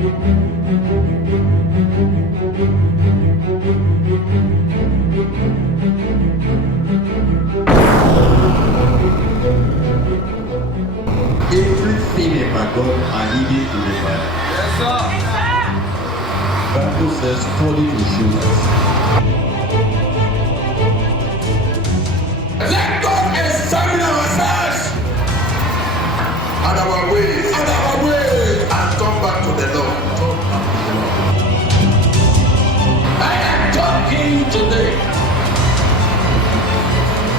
Everything about God are needed to the Bible. Yes, sir. Bible says, study to show us. Let God examine ourselves and our ways, and turn back to the Lord. I am talking today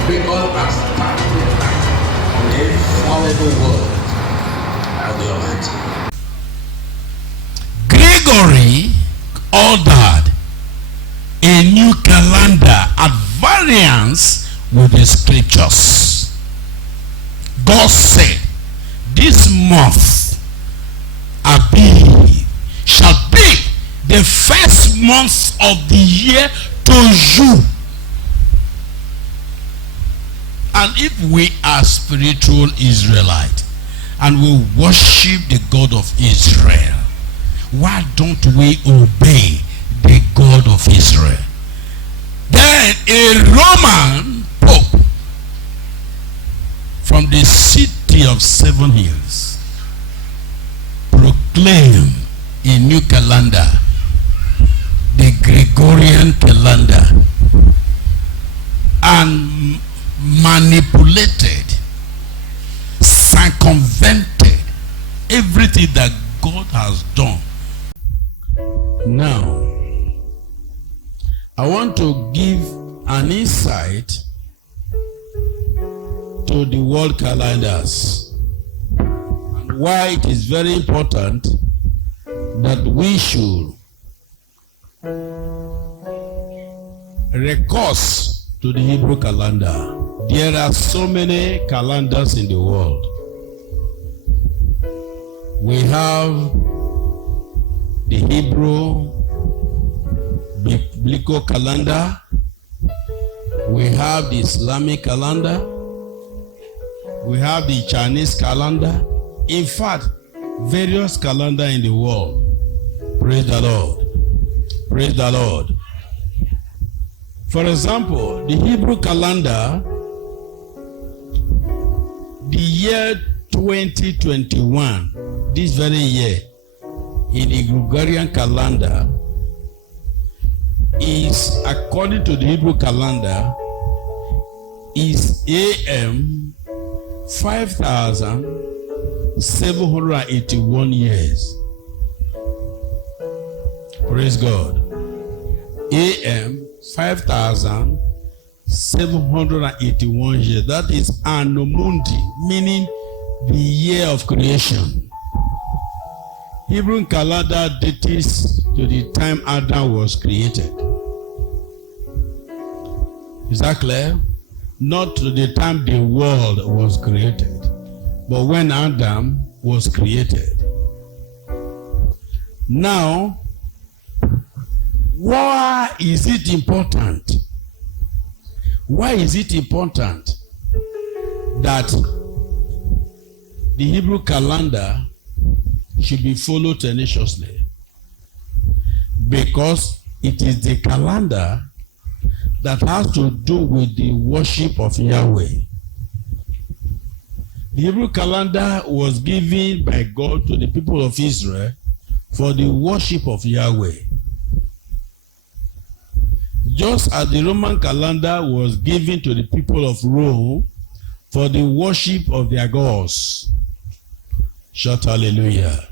because I'm standing on the infallible word of the Almighty. Gregory ordered a new calendar at variance with the scriptures. God said, this month Abi shall be the first month of the year to you. And if we are spiritual Israelites and we worship the God of Israel, why don't we obey the God of Israel? Then a Roman Pope from the city of 7 hills proclaimed a new calendar, the Gregorian calendar, and manipulated, circumvented everything that God has done. Now, I want to give an insight to the world calendars and why it is very important that we should recourse to the Hebrew calendar. There are so many calendars in the world. We have the Hebrew biblical calendar. We have the Islamic calendar. We have the Chinese calendar. In fact, various calendars in the world. Praise the Lord. Praise the Lord. For example, the Hebrew calendar, the year 2021, this very year, in the Gregorian calendar, is, according to the Hebrew calendar, is AM 5,781 years. Praise God. AM 5,781 years. That is Anno Mundi, meaning the year of creation. Hebrew calendar dates to the time Adam was created. Is that clear? Not to the time the world was created, but when Adam was created. Now, why is it important? Why is it important that the Hebrew calendar should be followed tenaciously? Because it is the calendar that has to do with the worship of Yahweh. The Hebrew calendar was given by God to the people of Israel for the worship of Yahweh. Just as the Roman calendar was given to the people of Rome for the worship of their gods. Shout hallelujah.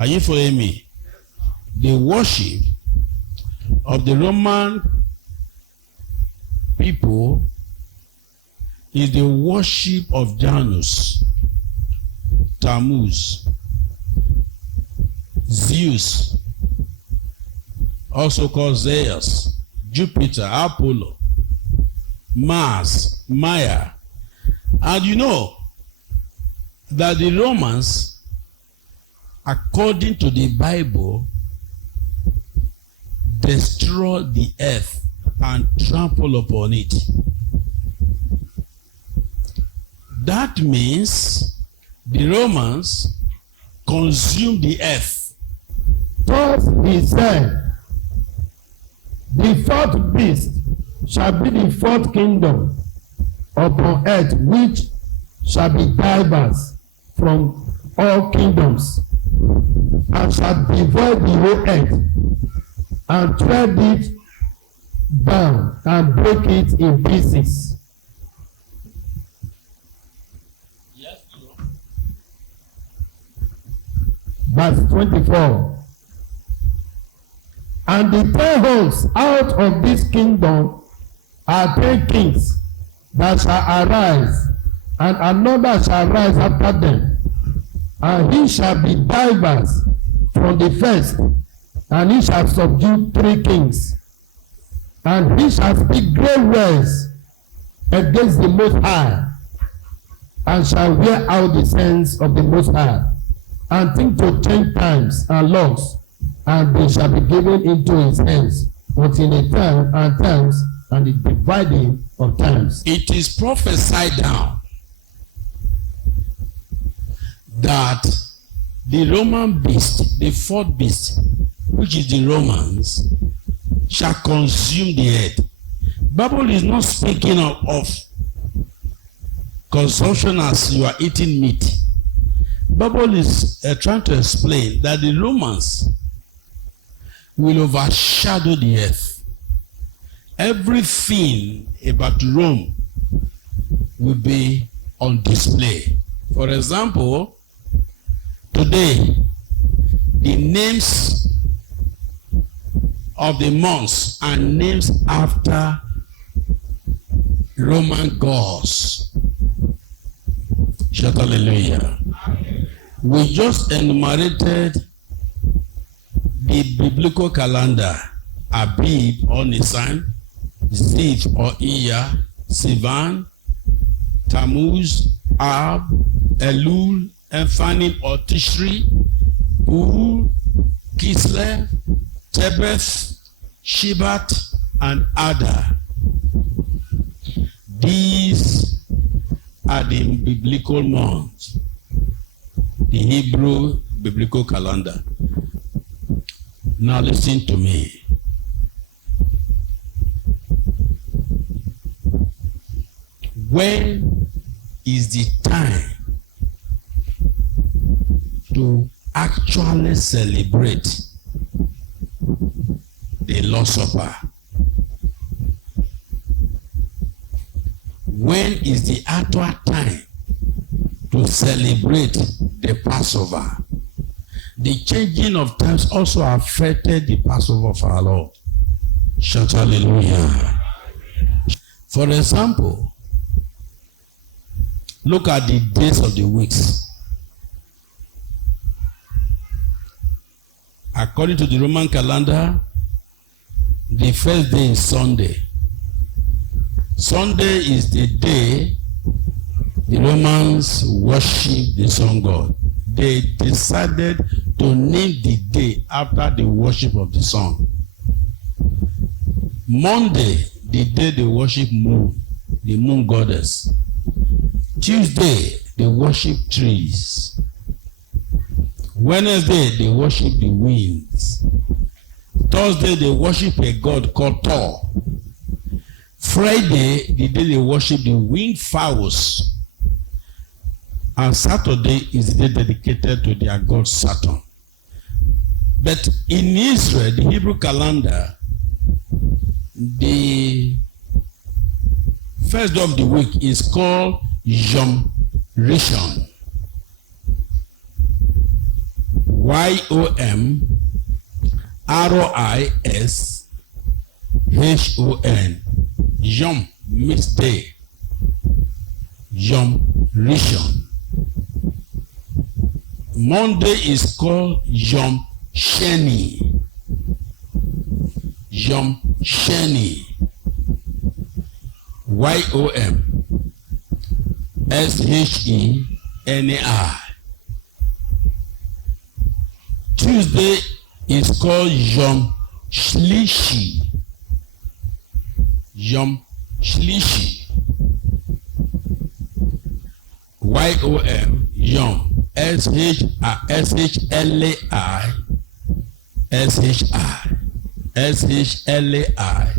Are you following me? The worship of the Roman people is the worship of Janus, Tammuz, Zeus, also called Zeus, Jupiter, Apollo, Mars, Maya. And you know that the Romans, according to the Bible, destroyed the earth and trample upon it. That means the Romans consumed the earth Thus he said, the fourth beast shall be the fourth kingdom upon earth, which shall be diverse from all kingdoms, and shall devour the whole earth, and tread it down, and break it in pieces. Yes, Lord. Verse 24. And the 10 horns out of this kingdom are 10 kings that shall arise, and another shall rise after them, and he shall be diverse from the first, and he shall subdue 3 kings, and he shall speak great words against the Most High, and shall wear out the saints of the Most High, and think to change times and laws, and they shall be given into his hands until a time and times and the dividing of times. It is prophesied now that the Roman beast, the fourth beast, which is the Romans, shall consume the earth. Bible is not speaking of consumption as you are eating meat. Bible is trying to explain that the Romans will overshadow the earth. Everything about Rome will be on display. For example, today, the names of the months are names after Roman gods. Shout hallelujah. We just enumerated the biblical calendar: Abib or Nisan, Ziv or Iyar, Sivan, Tammuz, Ab, Elul, Ephanim or Tishri, Bul, Kislev, Tebeth, Shebat, and Adar. These are the biblical months, the Hebrew biblical calendar. Now listen to me. When is the time to actually celebrate the Lord's Supper? When is the actual time to celebrate the Passover? The changing of times also affected the Passover of our Lord. Shout hallelujah. For example, look at the days of the weeks. According to the Roman calendar, the first day is Sunday. Sunday is the day the Romans worship the sun god. They decided to name the day after the worship of the sun. Monday, the day they worship moon, the moon goddess. Tuesday, they worship trees. Wednesday, they worship the winds. Thursday, they worship a god called Thor. Friday, the day they worship the winged fowls. And Saturday is the day dedicated to their god Saturn. But in Israel, the Hebrew calendar, the first day of the week is called Yom Rishon. YOM-RISHON. Yom means day. Yom Rishon. Monday is called Yom Sheni. Yom Sheni. YOM-SHENI. Tuesday is called Yom Shlishi. Yom Shlishi. YOM, Yom, SHLAI, S-H-I, S-H-L-A-I,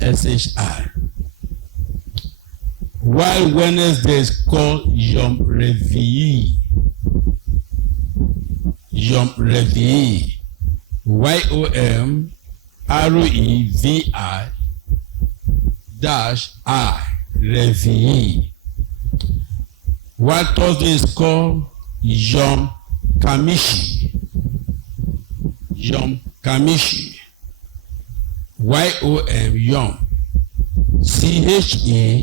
S-H-I. While Wednesday is called Yom Revi'i. Yom Revi'i. Y-O-M-R-E-V-I -I. Revi'i. While Thursday is called Yom Kamishi. Yom Kamishi. Y-O-M, Yom. C-H-A-M-I-S-H-I.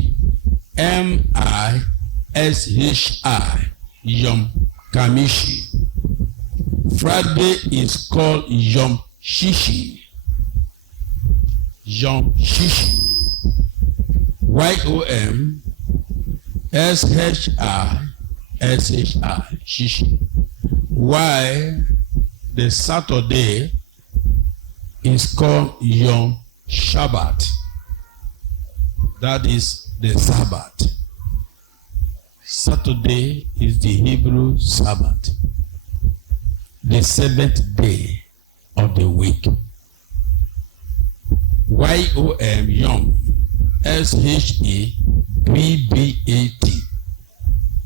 Yom Kamishi. Friday is called Yom Shishi. Yom Shishi. Y-O-M-S-H-I-S-H-I. Shishi. Why the Saturday is called Yom Shabbat. That is the Sabbath. Saturday is the Hebrew Sabbath. The seventh day of the week. Y-O-M, Yom. S-H-A-B-B-A-T.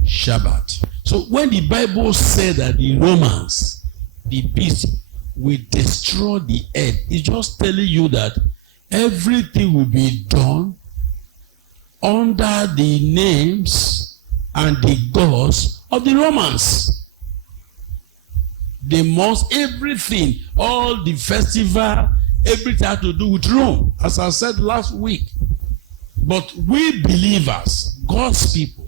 Shabbat. So when the Bible said that the Romans, the beast, will destroy the earth, it's just telling you that everything will be done under the names and the gods of the Romans. They must, everything, all the festival, everything had to do with Rome, as I said last week. But we believers, God's people,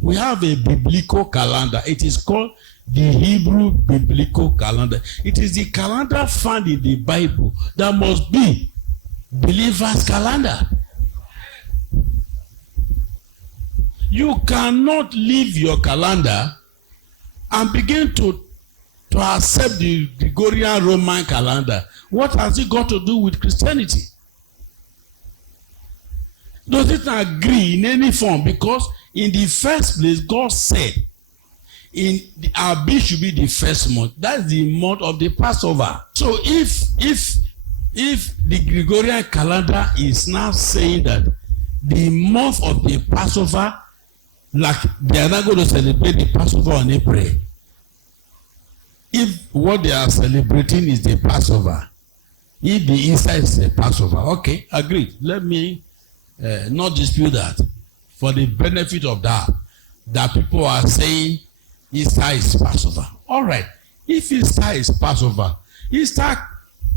we have a biblical calendar. It is called the Hebrew biblical calendar. It is the calendar found in the Bible that must be believers' calendar. You cannot leave your calendar and begin to accept the Gregorian Roman calendar. What has it got to do with Christianity? Does it agree in any form? Because in the first place, God said, Abib should be the first month. That's the month of the Passover. So if the Gregorian calendar is now saying that the month of the Passover, like they are not going to celebrate the Passover on April, if what they are celebrating is the Passover, if the Easter is the Passover, okay, agreed. Let me not dispute that. For the benefit of that people are saying Easter is Passover. All right, if Easter is Passover, Easter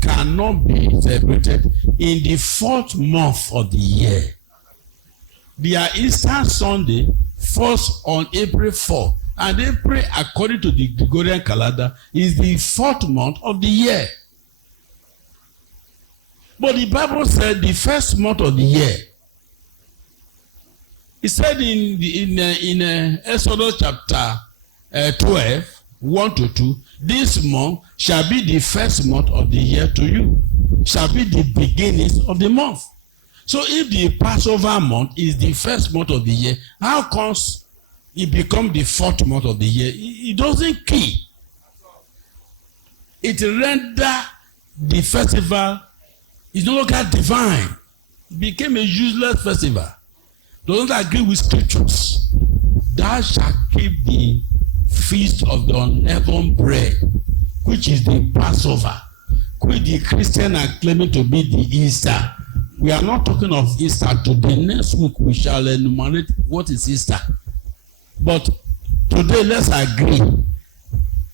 cannot be celebrated in the 4th month of the year. Their Easter Sunday falls on April 4. And April, according to the Gregorian calendar, is the 4th month of the year. But the Bible said the first month of the year. It said in Exodus chapter 12, 1-2, this month shall be the first month of the year to you. Shall be the beginning of the month. So if the Passover month is the first month of the year, how comes it becomes the 4th month of the year? It doesn't key. It render the festival is no longer divine. It became a useless festival. Doesn't agree with scriptures. Thou shalt keep the feast of the unleavened bread, which is the Passover, which the Christians are claiming to be the Easter. We are not talking of Easter today. Next week we shall enumerate what is Easter. But today, let's agree.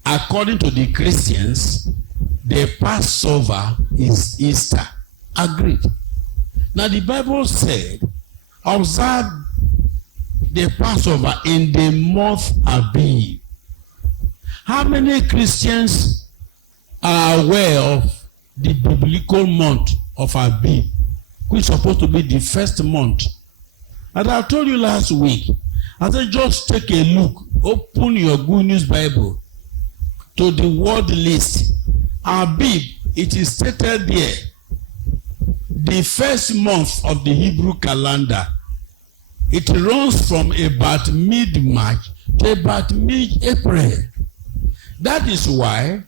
According to the Christians, the Passover is Easter. Agreed. Now, the Bible said, observe the Passover in the month Abib. How many Christians are aware of the biblical month of Abib, which is supposed to be the first month? As I told you last week, I said, just take a look, open your Good News Bible to the word list. Abib, it is stated there, the first month of the Hebrew calendar. It runs from about mid-March to about mid-April. That is why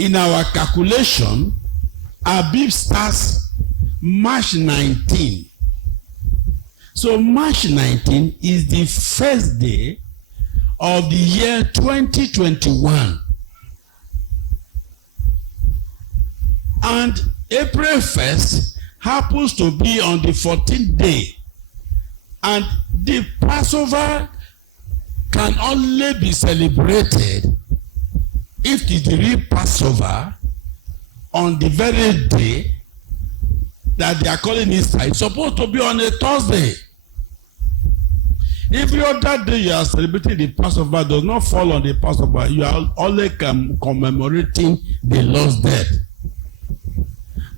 in our calculation, Abib starts March 19. So March 19 is the first day of the year 2021. And April 1st happens to be on the 14th day. And the Passover can only be celebrated if it is the real Passover on the very day that they are calling Easter. It's supposed to be on a Thursday. Every other day you are celebrating the Passover does not fall on the Passover. You are only commemorating the Lord's death.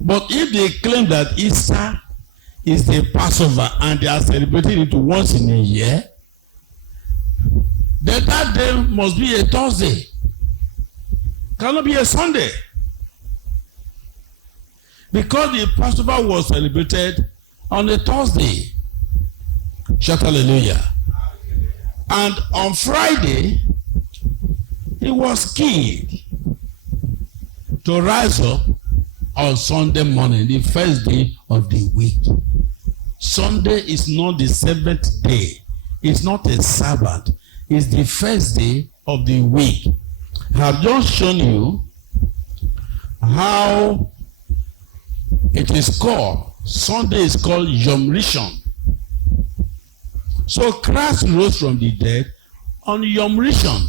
But if they claim that Easter is the Passover and they are celebrating it once in a year, then that day must be a Thursday. Cannot be a Sunday. Because the Passover was celebrated on a Thursday. Shout hallelujah. And on Friday, he was killed to rise up on Sunday morning, the first day of the week. Sunday is not the seventh day. It's not a Sabbath. It's the first day of the week. I have just shown you how it is called. Sunday is called Yom Rishon. So Christ rose from the dead on Yom Rishon.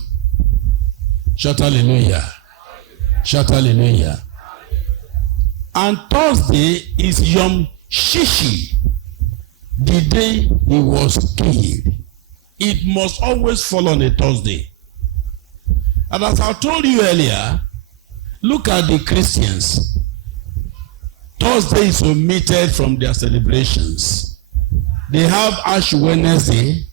Shout hallelujah. Shout hallelujah. And Thursday is Yom Shishi, the day he was killed. It must always fall on a Thursday. And as I told you earlier, look at the Christians. Thursday is omitted from their celebrations. They have Ash Wednesday,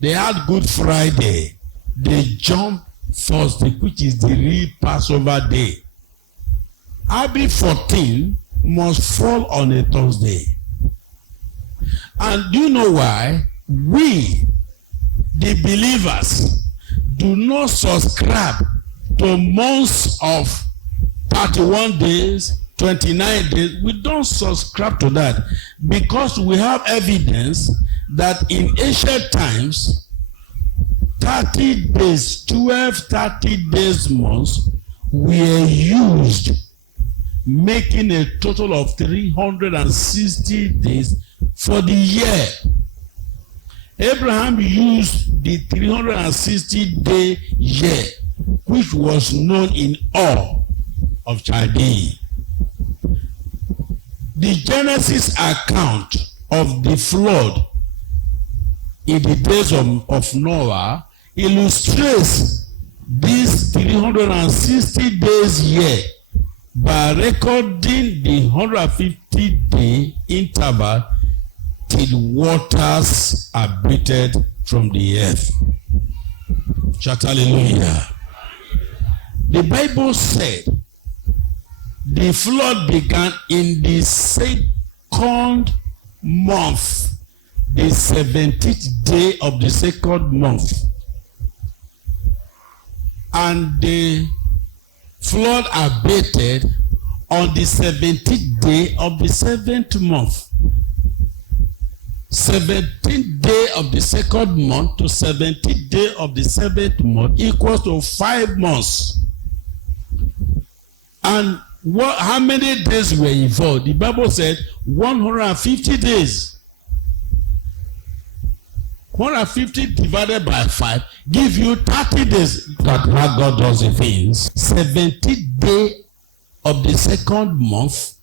they had Good Friday, they jump Thursday, which is the real Passover day. Abib 14 must fall on a Thursday. And do you know why? We, the believers, do not subscribe to months of 31 days, 29 days. We don't subscribe to that because we have evidence that in ancient times, 30 days, 30 days months were used, making a total of 360 days for the year. Abraham used the 360-day year, which was known in all of Chaldea. The Genesis account of the flood in the days of Noah illustrates this 360 days year by recording the 150-day interval till waters abated from the earth. Shout hallelujah. The Bible said the flood began in the second month, the 17th day of the second month. And the flood abated on the 17th day of the 7th month. 17th day of the second month to 17th day of the 7th month equals to 5 months. And how many days were involved? The Bible said 150 days. 150 divided by 5 give you 30 days. That's how God does the things. 17th day of the second month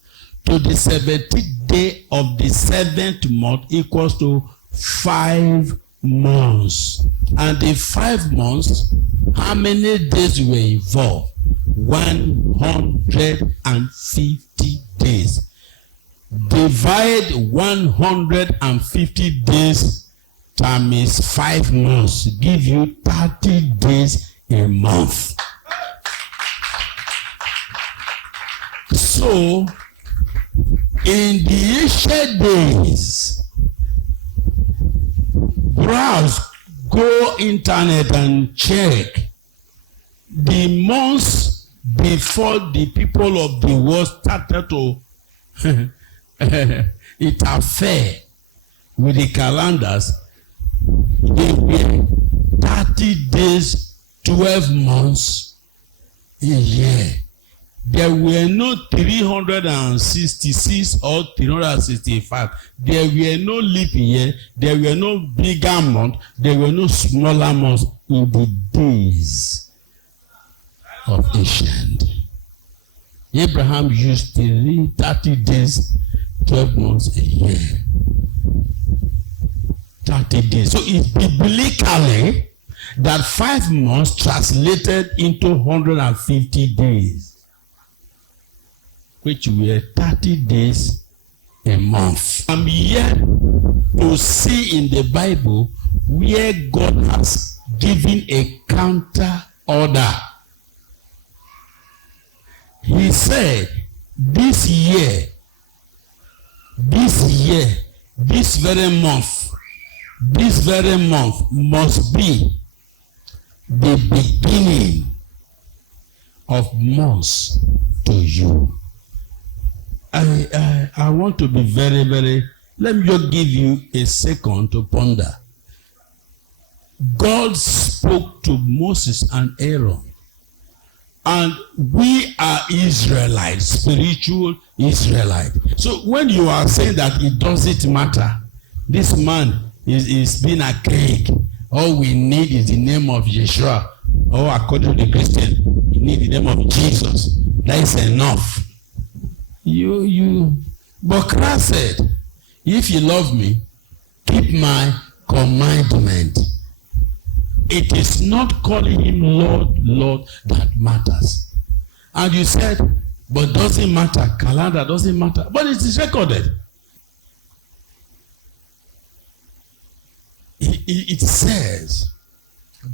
to the 17th day of the 7th month equals to 5 months. And the 5 months, how many days were involved? 150 days. Divide 150 days times 5 months, give you 30 days a month. So, in the ancient days, browse, go internet and check the months before the people of the world started to interfere with the calendars, they were 30 days, 12 months, a year. There were no 366 or 365. There were no leap year. There were no bigger month. There were no smaller months in the days of ancient. Abraham used 30 days, 12 months a year. 30 days. So it's biblically that 5 months translated into 150 days, which were 30 days a month. I'm here to see in the Bible where God has given a counter order. He said, this year, this very month must be the beginning of months to you. I want to be very, very, let me just give you a second to ponder. God spoke to Moses and Aaron, and we are Israelites, spiritual Israelites. So when you are saying that it doesn't matter, this man is being a cake, all we need is the name of Yeshua, or according to the Christian, you need the name of Jesus. That is enough. But Christ said, if you love me, keep my commandment. It is not calling him Lord, Lord that matters. And you said, but doesn't matter, calendar doesn't matter. But it is recorded. It says,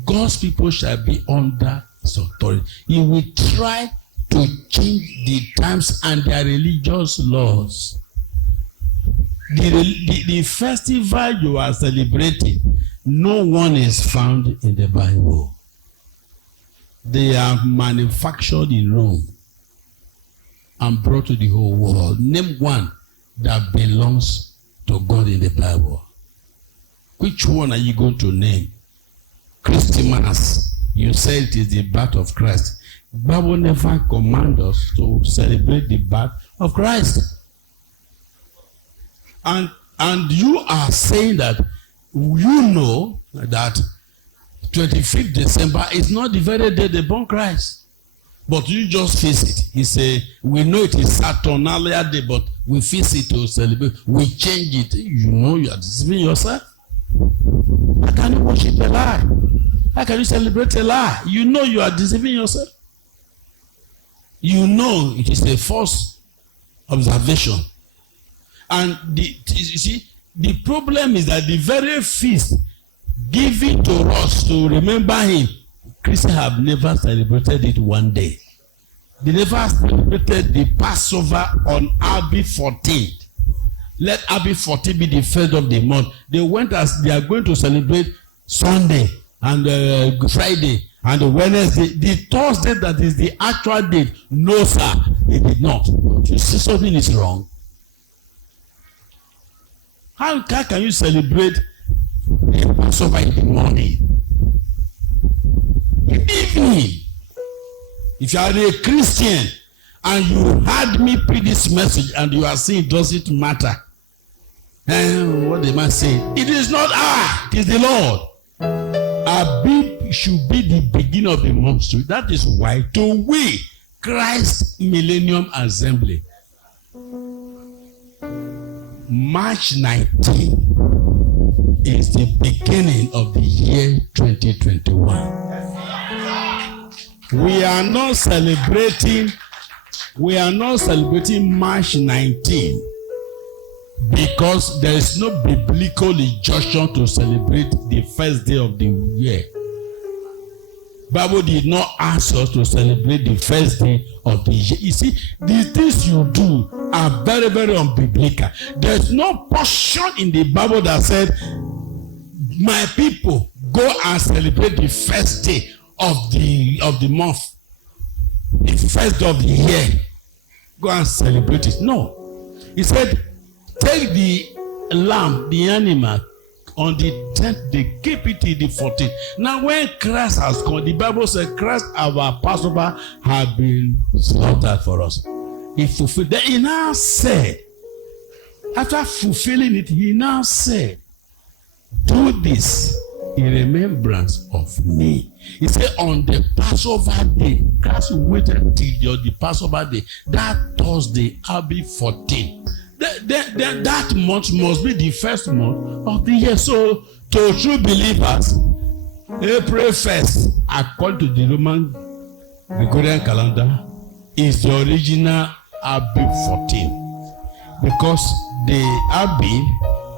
God's people shall be under his authority. He will try to change the times and their religious laws. The festival you are celebrating, no one is found in the Bible. They are manufactured in Rome and brought to the whole world. Name one that belongs to God in the Bible. Which one are you going to name? Christmas. You said it is the birth of Christ. The Bible never commands us to celebrate the birth of Christ. And you are saying that you know that 25th December is not the very day they born Christ. But you just face it. He said, we know it is Saturnalia day, but we face it to celebrate. We change it. You know you are deceiving yourself. How can you worship a lie? How can you celebrate a lie? You know you are deceiving yourself. You know it is a false observation. And you see, the problem is that the very feast given to us to remember him, Christians have never celebrated it one day. They never celebrated the Passover on Abi 14. Let Abi 14 be the first of the month. They went as they are going to celebrate Sunday and Friday and Wednesday. The Thursday that is the actual date, no sir, they did not. You see something is wrong. How can you celebrate the Passover in the morning? In the evening. If you are a Christian and you heard me preach this message and you are saying it doesn't matter, what the man say? It is not I, it is the Lord. Abib should be the beginning of the month. That is why to we, Christ Millennium Assembly, March 19 is the beginning of the year 2021. We are not celebrating March 19 because there is no biblical injunction to celebrate the first day of the year. Bible did not ask us to celebrate the first day of the year. You see, the things you do are very, very unbiblical. There's no portion in the Bible that said, my people, go and celebrate the first day of the month. the first of the year, go and celebrate it. No. He said, take the lamb, the animal, on the 10th day, keep it till the 14th. Now, when Christ has come, the Bible says, Christ, our Passover, has been slaughtered for us. He fulfilled. Then he now said, after fulfilling it, he now said, do this in remembrance of me. He said, on the Passover day, Christ waited till the Passover day. That Thursday, I'll be 14. That month must be the first month of the year. So, to true believers, April 1st, according to the Roman Gregorian calendar, is the original Abib 14. Because the Abib,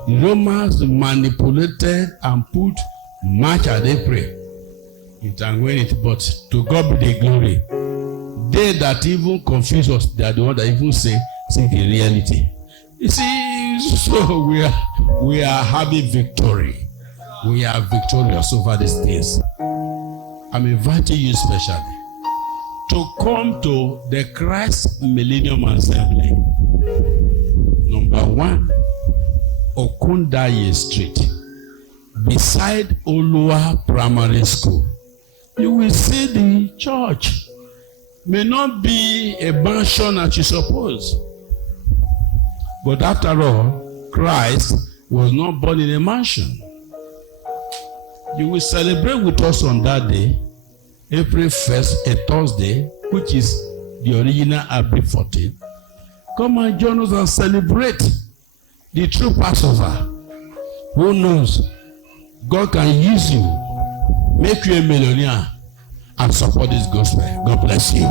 the Romans manipulated and put March and April. It and when it, but to God be the glory. They that even confuse us, they are the ones that even say the reality. You see, so we are having victory. We are victorious over these things. I'm inviting you specially to come to the Christ Millennium Assembly. Number 1, Okundaye Street, beside Olua Primary School. You will see the church. May not be a mansion as you suppose. But after all, Christ was not born in a mansion. You will celebrate with us on that day, April 1st, a Thursday, which is the original April 14. Come and join us and celebrate the true Passover. Who knows? God can use you, make you a millionaire, and support this gospel. God bless you.